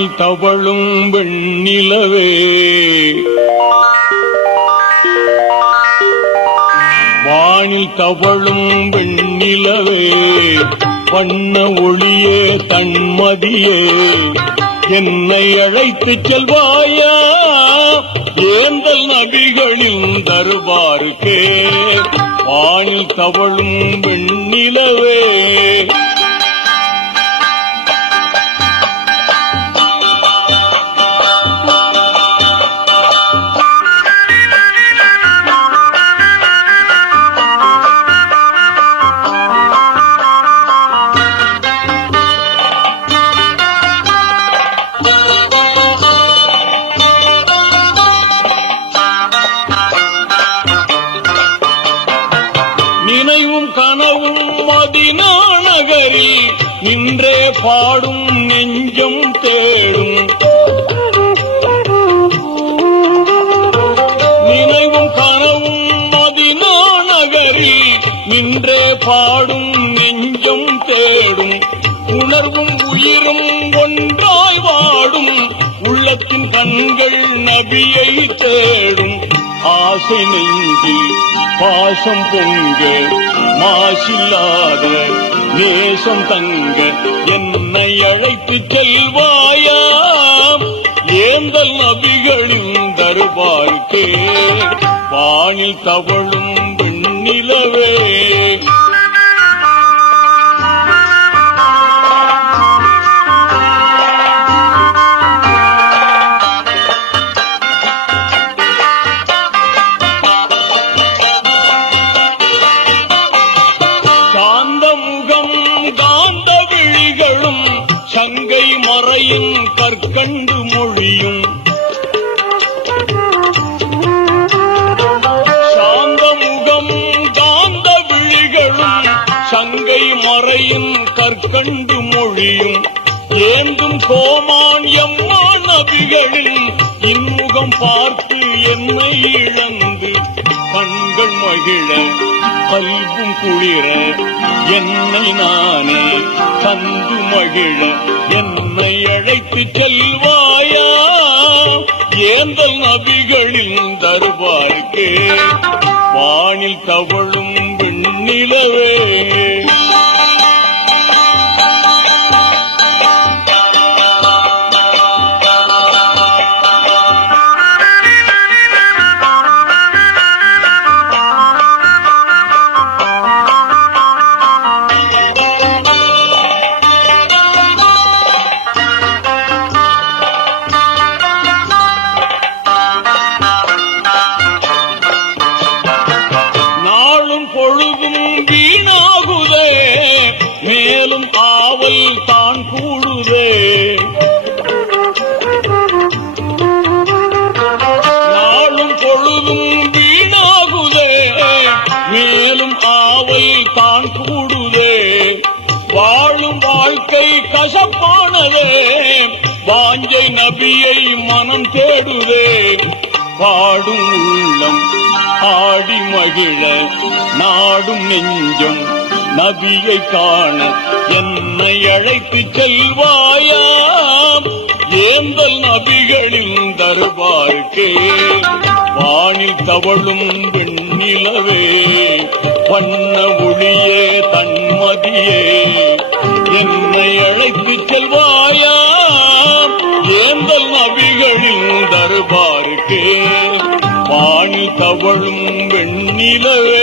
வானில் தவழும் வெண்ணிலவே, வானில் தவழும் வெண்ணிலவே, வண்ண ஒளியே தன்மதியே, என்னை அழைத்துச் செல்வாயா ஏந்தல் நபிகளின் தர்பாருக்கே. வானில் தவழும் வெண்ணிலவே, நினைவும் கனவும் மதீனா நகரில் நின்றே பாடும் நெஞ்சம் தேடும். நினைவும் கனவும் மதீனா நகரில் நின்றே பாடும் நெஞ்சம் தேடும். உணர்வும் உயிரும் ஒன்றாய் வாடும் உள்ளத்தின் கண்கள் நபியை தேடும். ஆசை நெஞ்சில் பாசம் பொங்க மாசில்லாத நேசம் தங்க என்னை அழைத்துச் செல்வாயா ஏந்தல் நபிகளின் தர்பாருக்கே. வானில் தவழும் வெண்ணிலவே, சங்கை மறையும் கற்கண்டு மொழியும். சாந்த முகம் காந்த விழிகளும் சங்கை மறையும் கற்கண்டு மொழியும். ஏந்தும் கோமான் எம்மா நபிகளின் இன்முகம் பார்த்து என்னை இழந்து கண்கள் மகிழ கல்வும் குளிர என்னை நானே தந்து மகிழ என்னை அழைத்துச் செல்வாயா ஏந்தல் நபிகளின் தர்பாருக்கே. வானில் தவழும் வெண்ணிலவே, பொழுதும் வீணாகுதே மேலும் ஆவல் தான் கூடுதே. நாளும் பொழுதும் வீணாகுதே மேலும் ஆவல் தான் கூடுதே. வாழும் வாழ்க்கை கசப்பானதே வாஞ்சை நபியை மனம் தேடுதே. பாடும் உள்ளம் ஆடி மகிழ நாடும் நெஞ்சம் நபியை காண என்னை அழைத்துச் செல்வாயா ஏந்தல் நபிகளின் தர்பாருக்கே. வானில் தவழும் வெண்ணிலவே, வண்ண ஒளியே தன்மதியே, என்னை அழைத்துச் செல்வாயா ஏந்தல் நபிகளின் தர்பாருக்கே. வானில் தவழும் வெண்ணிலவே.